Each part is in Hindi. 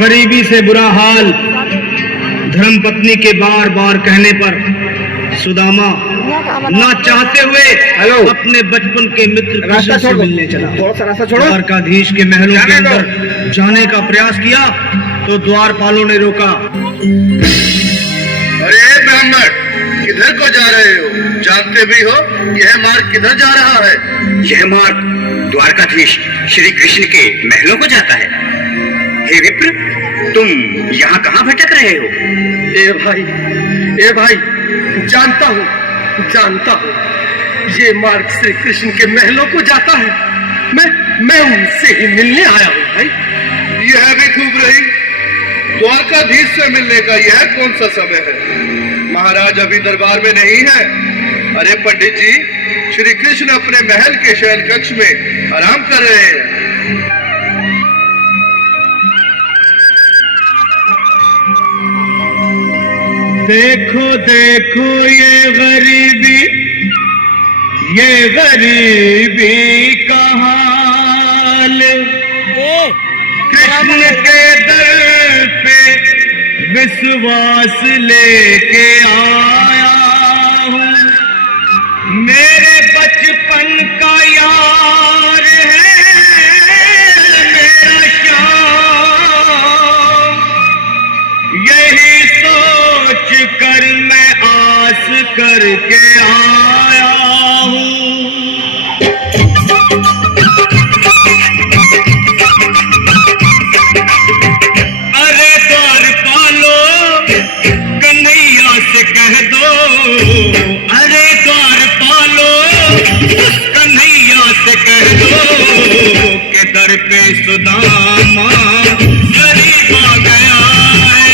गरीबी से बुरा हाल धर्मपत्नी के बार बार कहने पर सुदामा ना चाहते हुए अपने बचपन के मित्र कृष्ण से मिलने चला। द्वारकाधीश के महलों के अंदर जाने का प्रयास किया तो द्वारपालों ने रोका। अरे ब्राह्मण, किधर को जा रहे हो? जानते भी हो यह मार्ग किधर जा रहा है? यह मार्ग द्वारकाधीश श्री कृष्ण के महलों को जाता है। हे विप्र, तुम यहाँ कहाँ भटक रहे हो? ए भाई, जानता हूँ ये मार्ग श्री कृष्ण के महलों को जाता है। मैं उनसे ही मिलने आया हूँ भाई। यह भी खूब रही, द्वारकाधीश से मिलने का यह कौन सा समय है? महाराज अभी दरबार में नहीं है। अरे पंडित जी, श्री कृष्ण अपने महल के शयन कक्ष में आराम कर रहे हैं। देखो देखो ये गरीबी का हाल, कृष्ण के दर पे विश्वास लेके आया हूँ। मेरे बचपन का यार है मेरा श्याम, यही सोच कर मैं आस करके आया हूँ। अरे द्वारपालो, कन्हैया से कह दो, अरे द्वारपालो, कन्हैया से कह दो कि दर पे सुदामा गरीब आ गया है।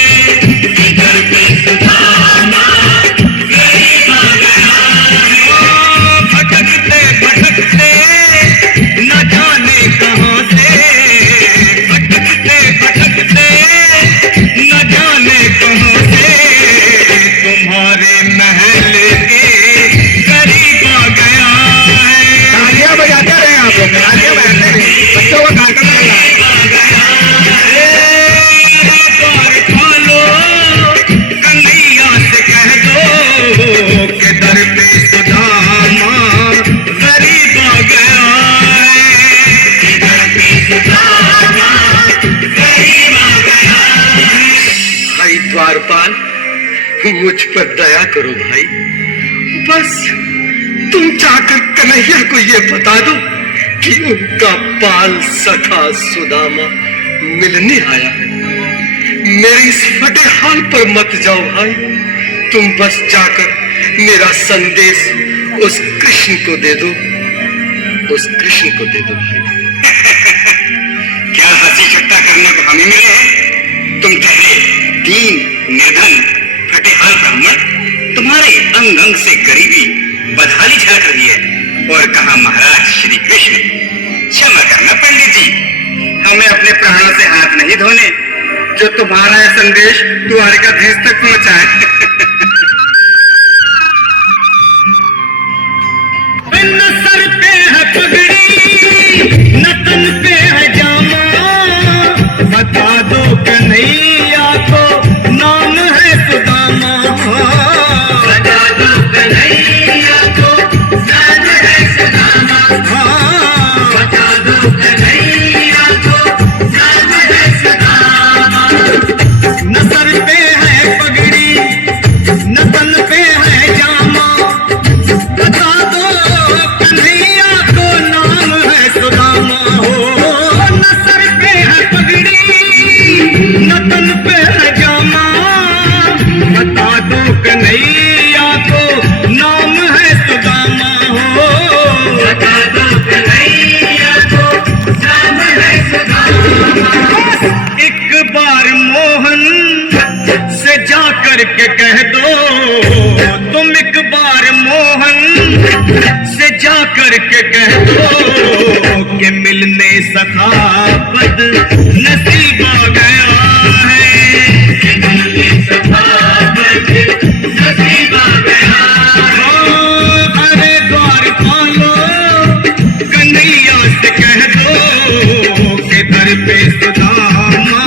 दर पे सुदामा गरीब आ गया है। भटकते भटकते न जाने कहाँ से, भटकते भटकते न जाने कहाँ से तुम्हारे महल के करीब आ गया है। तालियां बजाते रहे आप लोग, तालियां बजाते रहे, बच्चों को डांटना लगा। द्वारपालो, कन्हैया से कह दो कि दर पे सुदामा गरीब आ गया है। दर पे सुदामा गरीब आ गया है। भाई द्वारपाल, मुझ पर दया करो भाई। बस तुम जाकर कन्हैया को ये बता दो कि उनका बाल सखा सुदामा मिलने आया है। मेरे इस फटे हाल पर मत जाओ भाई। तुम बस जाकर मेरा संदेश उस कृष्ण को दे दो, उस कृष्ण को दे दो भाई। क्या हंसी ठट्टा करने को हमें मिले हैं? तुम कहले दीन निर्धन फटे हाल ब्राह्मण, तुम्हारे अंग अंग से गरीबी बदहाली झलक रही है। और कहा महाराज श्री कृष्ण, क्षमा करना पंडित जी, हमें अपने प्राणों से हाथ नहीं धोने जो तुम्हारा यह संदेश द्वारकाधीश तक पहुंचाए। न सर पे है पगड़ी, न तन पे है जामा, बता दो कन्हैया को नाम है सुदामा। बता दो कन्हैया को नाम है सुदामा। बता दो कन्हैया को नाम है सुदामा। न सर पे है पगड़ी, न तन पे है जामा, बता दो कन्हैया को नाम है सुदामा। हो न सर पे है पगड़ी, न तन पे है जामा, बता दो कन्हैया को नाम है सुदामा। हो बता दो कन्हैया को नाम है सुदामा। एक बार मोहन से जा करके कह दो, तुम एक बार मोहन से जा करके कह दो कि मिलने सखा बद नसीब आ गया है। मिलने सखा बद नसीब आ गया है। अरे द्वारपालो, कन्हैया से कह दो कि दर पे सुदामा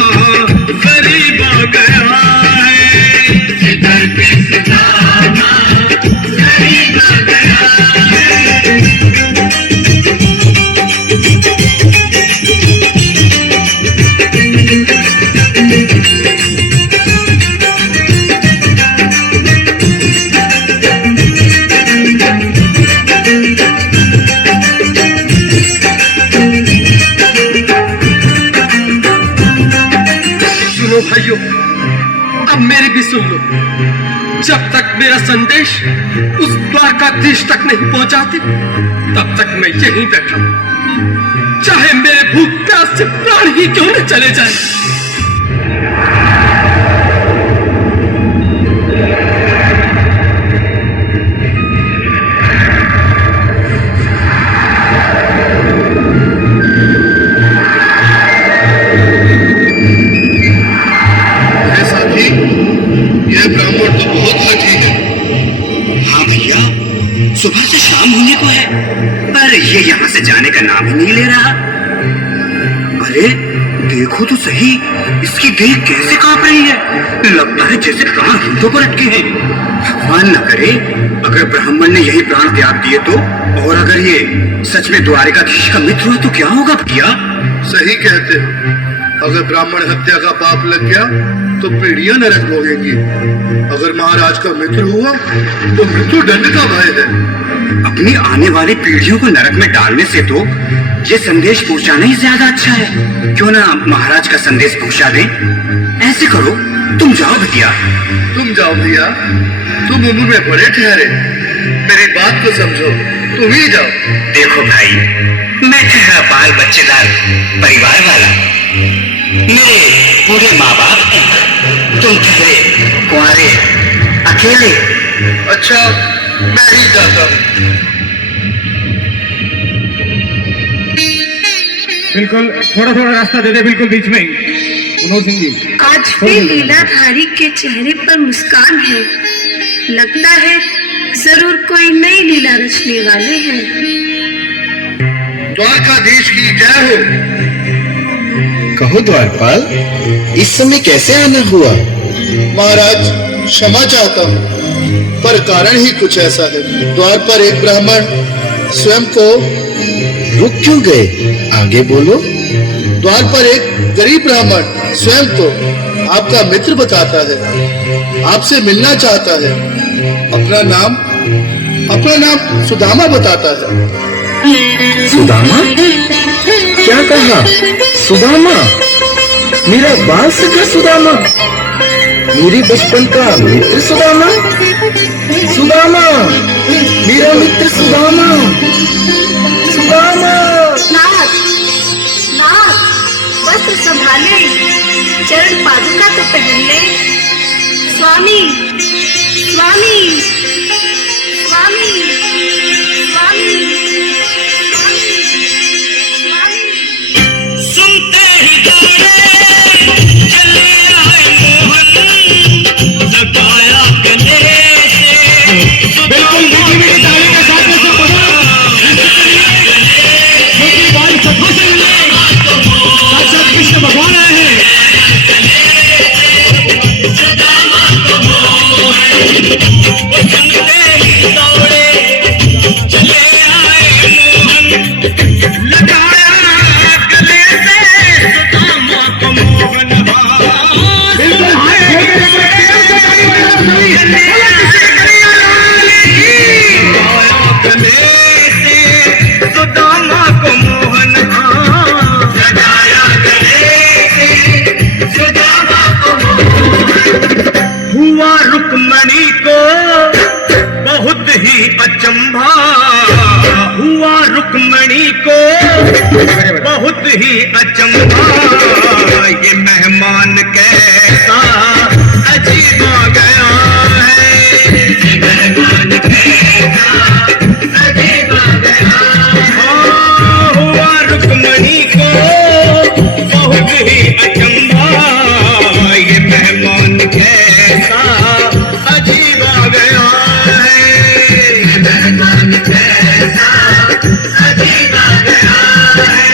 सुनो भाइयों, अब मेरी भी सुन लो। जब तक मेरा संदेश उस द्वारकाधीश तक नहीं पहुंचाती, तब तक मैं यहीं बैठा हूं, चाहे मेरे भूख प्यास से प्राण ही क्यों न चले जाए। सुबह से शाम होने को है, पर ये यहाँ से जाने का नाम ही नहीं ले रहा। अरे देखो तो सही, इसकी देह कैसे कांप रही है। लगता है जैसे प्राण हिंदों पर अटके हैं। भगवान न करे अगर ब्राह्मण ने यही प्राण त्याग दिए तो, और अगर ये सच में द्वारिकाधीश का मित्र हुआ तो क्या होगा भैया? सही कहते हो। अगर ब्राह्मण हत्या का पाप लग गया तो पीढ़ियां नरक भोगेंगी। अगर महाराज का मित्र हुआ तो मृत्यु दंड का भय है। अपनी आने वाली पीढ़ियों को नरक में डालने से तो ये संदेश पहुंचाना ही ज्यादा अच्छा है। क्यों ना महाराज का संदेश पहुंचा दें? ऐसे करो, तुम जाओ भैया। तुम जाओ भैया, तुम उम्र में बड़े ठहरे, मेरी बात को समझो, तुम ही जाओ। देखो भाई, मैं ठहरा बाल बच्चेदार परिवार वाला, मेरे पूरे माँ बाप हैं। तुम ठहरे कुंवारे अकेले। अच्छा, मैं ही जाता हूँ। बिल्कुल, थोड़ा थोड़ा रास्ता दे दे, बिल्कुल बीच में ही। मनोहर सिंह जी, आज भी लीलाधारी के चेहरे पर मुस्कान है। लगता है जरूर कोई नई लीला रचने वाले हैं। द्वारकाधीश की जय हो। कहो द्वारपाल, इस समय कैसे आना हुआ? महाराज, क्षमा चाहता हूँ, पर कारण ही कुछ ऐसा है। द्वार पर एक ब्राह्मण स्वयं को रुक क्यों गए? आगे बोलो। द्वार पर एक गरीब ब्राह्मण स्वयं को आपका मित्र बताता है, आपसे मिलना चाहता है। अपना नाम सुदामा बताता है। सुदामा? क्या कहा? सुदामा? मेरा बाल सखा सुदामा? मेरे बचपन का मित्र सुदामा? सुदामा, मेरा मित्र सुदामा। सुदामा। नाथ, नाथ, वस्त्र संभाले, चरण पादुका तो पहन ले। स्वामी, स्वामी, स्वामी, स्वामी, स्वामी, स्वामी। सुनते ही दौड़े चले आए मोहन, लगाया गले से। बिल्कुल मीठी मीठी ताली के साथ में सब बोलो। क्योंकि बाल सखों से मिले, साक्षात कृष्ण भगवान आए हैं। सुनते ही दौड़े चले आए मोहन, लगाया गले से सुदामा को मोहन। बिल्कुल हाथ खोल के रखो, प्यार से ताली बजाओ सभी। गले से सुदामा को मोहन, लगाया गले से सुदामा को मोहन। हुआ रुक्मणी को बहुत ही अचंभा, हुआ रुक्मणी को बहुत ही अचंभा। ये मेहमान कैसा अजीब आ गया है, ये मेहमान कैसा अजीब आ गया है। हुआ रुक्मणी को बहुत ही अचंभा, ये मेहमान कैसा अजीब आ गया है, ये मेहमान कैसा अजीब आ गया है।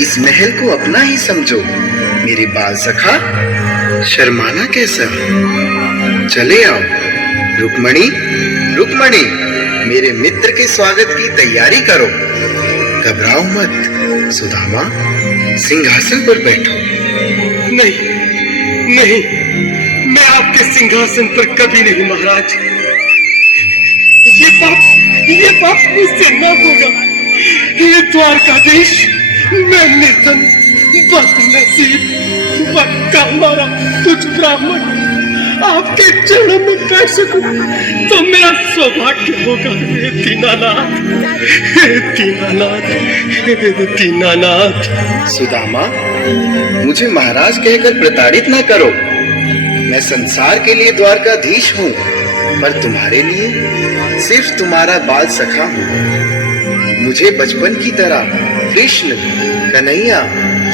इस महल को अपना ही समझो मेरे बाल सखा। शर्माना कैसा? चले आओ। रुक्मणी, रुक्मणी, मेरे मित्र के स्वागत की तैयारी करो। घबराओ मत सुदामा, सिंहासन पर बैठो। नहीं नहीं, मैं आपके सिंहासन पर कभी नहीं महाराज। ये पाप मुझसे न होगा। ये द्वारकाधीश, मैं निर्धन, बदनसीब, बक्का मारा तुझ ब्राह्मण आपके चरणों में बैठ सकूं तो मेरा सौभाग्य होगा। हे दीनानाथ, हे दीनानाथ, हे दीनानाथ। सुदामा, मुझे महाराज कहकर प्रताड़ित न करो। मैं संसार के लिए द्वारकाधीश हूँ, पर तुम्हारे लिए सिर्फ तुम्हारा बाल सखा हूँ। मुझे बचपन की तरह कृष्ण, कन्हैया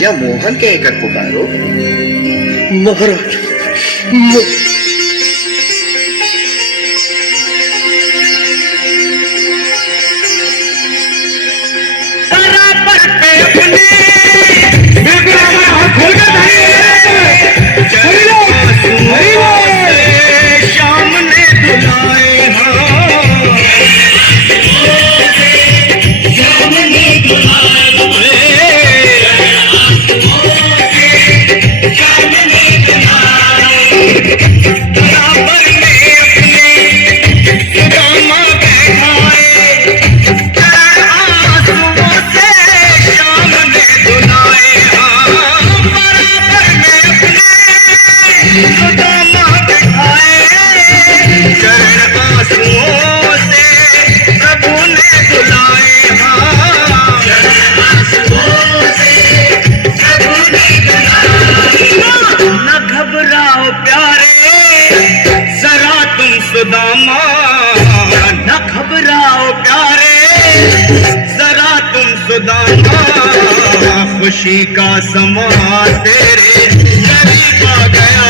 या मोहन कहकर पुकारो। महाराज, श्याम ने बुलाए सुदामा, न घबराओ प्यारे, जरा तुम सुदामा। खुशी का समा तेरे करीब आ गया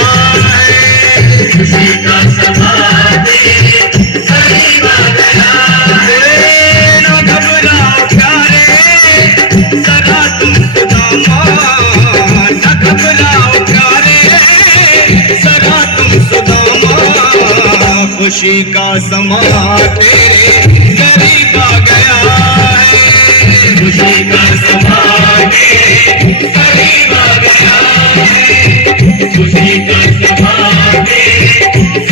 है। खुशी का समा तेरे करीब आ गया है। न घबराओ प्यारे, जरा तुम सुदामा। न घबराओ प्यारे, जरा तुम सुदामा। खुशी का समा तेरे करीब आ गया है। खुशी का समा तेरे करीब आ गया है। खुशी का समा तेरे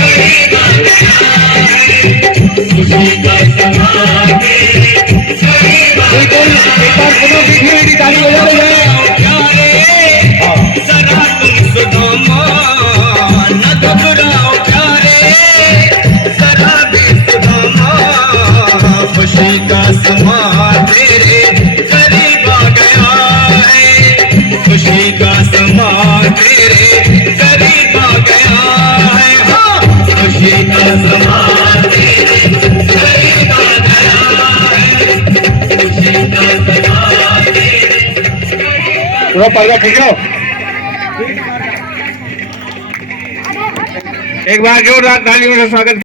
करीब आ गया है। खुशी का समा तेरे करीब आ गया है। जरा तुम सुदामा, न घबराओ प्यारे, जरा भी सुदामा। खुशी का समा तेरे करीब आ गया है। खुशी का समा तेरे करीब आ गया है। हाँ, खुशी का समा तेरे करीब आ गया है। खुशी का समा तेरे। पूरा पर्दा ठीक हो? एक बार जोरदार तालियों से स्वागत।